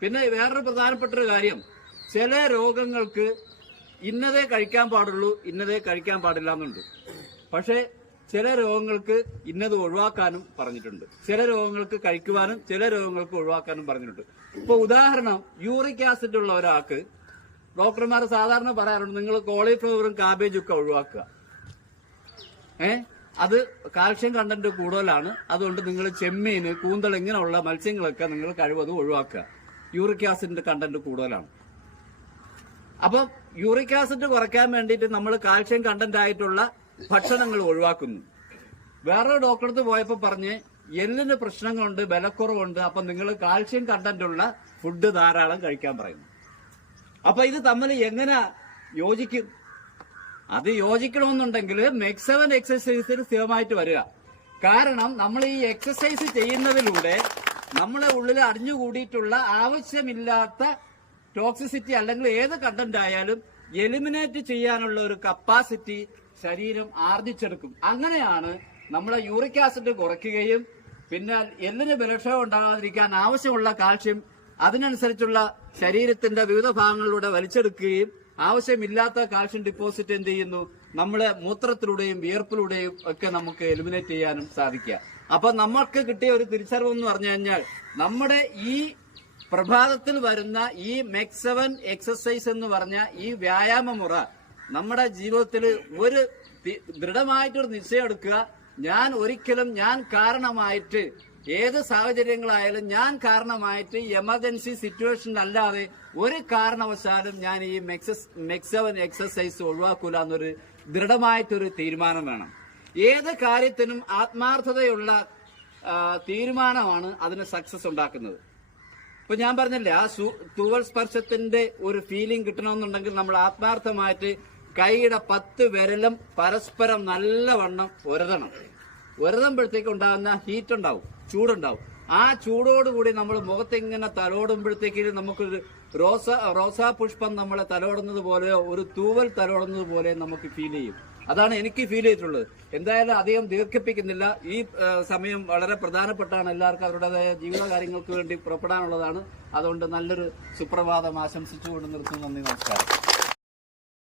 പിന്നെ വേറൊരു പ്രധാനപ്പെട്ട ഒരു കാര്യം, ചില രോഗങ്ങൾക്ക് ഇന്നതേ കഴിക്കാൻ പാടുള്ളൂ, ഇന്നതേ കഴിക്കാൻ പാടില്ല എന്നുണ്ട്. പക്ഷേ ചില രോഗങ്ങൾക്ക് ഇന്നത് ഒഴിവാക്കാനും പറഞ്ഞിട്ടുണ്ട്. ചില രോഗങ്ങൾക്ക് കഴിക്കുവാനും ചില രോഗങ്ങൾക്ക് ഒഴിവാക്കാനും പറഞ്ഞിട്ടുണ്ട്. ഇപ്പൊ ഉദാഹരണം, യൂറിക് ആസിഡ് ഉള്ള ഒരാൾക്ക് ഡോക്ടർമാർ സാധാരണ പറയാറുണ്ട്, നിങ്ങൾ കോളിഫ്ലവറും കാബേജും ഒക്കെ ഒഴിവാക്കുക. അത് കാൽഷ്യം കണ്ടന്റ് കൂടുതലാണ്. അതുകൊണ്ട് നിങ്ങൾ ചെമ്മീന്, കൂന്തൽ ഇങ്ങനെയുള്ള മത്സ്യങ്ങളൊക്കെ നിങ്ങൾ കഴിവതും ഒഴിവാക്കുക. യൂറിക് ആസിഡിന്റെ കണ്ടന്റ് കൂടുതലാണ്. അപ്പം യൂറിക് ആസിഡ് കുറയ്ക്കാൻ വേണ്ടിയിട്ട് നമ്മൾ കാൽഷ്യം കണ്ടന്റ് ആയിട്ടുള്ള ഭക്ഷണങ്ങൾ ഒഴിവാക്കുന്നു. വേറൊരു ഡോക്ടറടുത്ത് പോയപ്പോ പറഞ്ഞ് എല്ലിന് പ്രശ്നങ്ങളുണ്ട്, ബലക്കുറവുണ്ട്, അപ്പൊ നിങ്ങൾ കാൽഷ്യം കണ്ടന്റ് ഉള്ള ഫുഡ് ധാരാളം കഴിക്കാൻ പറയുന്നു. അപ്പൊ ഇത് തമ്മിൽ എങ്ങനെ യോജിക്കും? അത് യോജിക്കണമെന്നുണ്ടെങ്കിൽ MEG7 എക്സസൈസിൽ സ്ഥിരമായിട്ട് വരിക. കാരണം നമ്മൾ ഈ എക്സസൈസ് ചെയ്യുന്നതിലൂടെ നമ്മളെ ഉള്ളിൽ അടിഞ്ഞുകൂടിയിട്ടുള്ള ആവശ്യമില്ലാത്ത ടോക്സിസിറ്റി അല്ലെങ്കിൽ ഏത് കണ്ടന്റ് ആയാലും എലിമിനേറ്റ് ചെയ്യാനുള്ള ഒരു കപ്പാസിറ്റി ശരീരം ആർജിച്ചെടുക്കും. അങ്ങനെയാണ് നമ്മളെ യൂറിക് ആസിഡ് കുറയ്ക്കുകയും പിന്നെ എല്ലിന് ബലക്ഷയം ഉണ്ടാകാതിരിക്കാൻ ആവശ്യമുള്ള കാൽഷ്യം അതിനനുസരിച്ചുള്ള ശരീരത്തിന്റെ വിവിധ ഭാഗങ്ങളിലൂടെ വലിച്ചെടുക്കുകയും ആവശ്യമില്ലാത്ത കാൽഷ്യം ഡിപ്പോസിറ്റ് എന്ത് ചെയ്യുന്നു, നമ്മളെ മൂത്രത്തിലൂടെയും വിയർപ്പിലൂടെയും ഒക്കെ നമുക്ക് എലിമിനേറ്റ് ചെയ്യാനും സാധിക്കുക. അപ്പൊ നമ്മൾക്ക് കിട്ടിയ ഒരു തിരിച്ചറിവ് എന്ന് പറഞ്ഞു കഴിഞ്ഞാൽ, നമ്മുടെ ഈ പ്രഭാതത്തിൽ വരുന്ന ഈ MEG7 എക്സസൈസ് എന്ന് പറഞ്ഞ ഈ വ്യായാമ മുറ നമ്മുടെ ജീവിതത്തിൽ ഒരു ദൃഢമായിട്ടൊരു നിശ്ചയം എടുക്കുക. ഞാൻ ഒരിക്കലും ഞാൻ കാരണമായിട്ട്, ഏത് സാഹചര്യങ്ങളായാലും ഞാൻ കാരണമായിട്ട് എമർജൻസി സിറ്റുവേഷൻ അല്ലാതെ ഒരു കാരണവശാലും ഞാൻ ഈ MEG7 എക്സസൈസ് ഒഴിവാക്കൂല എന്നൊരു ദൃഢമായിട്ടൊരു തീരുമാനം വേണം. ഏത് കാര്യത്തിനും ആത്മാർത്ഥതയുള്ള തീരുമാനമാണ് അതിന് സക്സസ് ഉണ്ടാക്കുന്നത്. ഇപ്പൊ ഞാൻ പറഞ്ഞില്ലേ, ആ തൂവൽ സ്പർശത്തിന്റെ ഒരു ഫീലിംഗ് കിട്ടണമെന്നുണ്ടെങ്കിൽ നമ്മൾ ആത്മാർത്ഥമായിട്ട് കൈയുടെ 10 വിരലും പരസ്പരം നല്ലവണ്ണം ഉരതുമ്പോഴത്തേക്ക് ഉണ്ടാകുന്ന ഹീറ്റ് ഉണ്ടാവും, ചൂടുണ്ടാവും. ആ ചൂടോടുകൂടി നമ്മൾ മുഖത്തിങ്ങനെ തലോടുമ്പോഴത്തേക്ക് നമുക്കൊരു റോസാ പുഷ്പം നമ്മളെ തലോടുന്നത് പോലെയോ ഒരു തൂവൽ തലോടുന്നത് പോലെ നമുക്ക് ഫീൽ ചെയ്യും. അതാണ് എനിക്ക് ഫീൽ ചെയ്തിട്ടുള്ളത്. എന്തായാലും അധികം ദീർഘിപ്പിക്കുന്നില്ല. ഈ സമയം വളരെ പ്രധാനപ്പെട്ടാണ്. എല്ലാവർക്കും അവരുടേതായ ജീവിത കാര്യങ്ങൾക്ക് വേണ്ടി പുറപ്പെടാനുള്ളതാണ്. അതുകൊണ്ട് നല്ലൊരു സുപ്രഭാതം ആശംസിച്ചുകൊണ്ട് നിർത്തുന്നു. നന്ദി, നമസ്കാരം.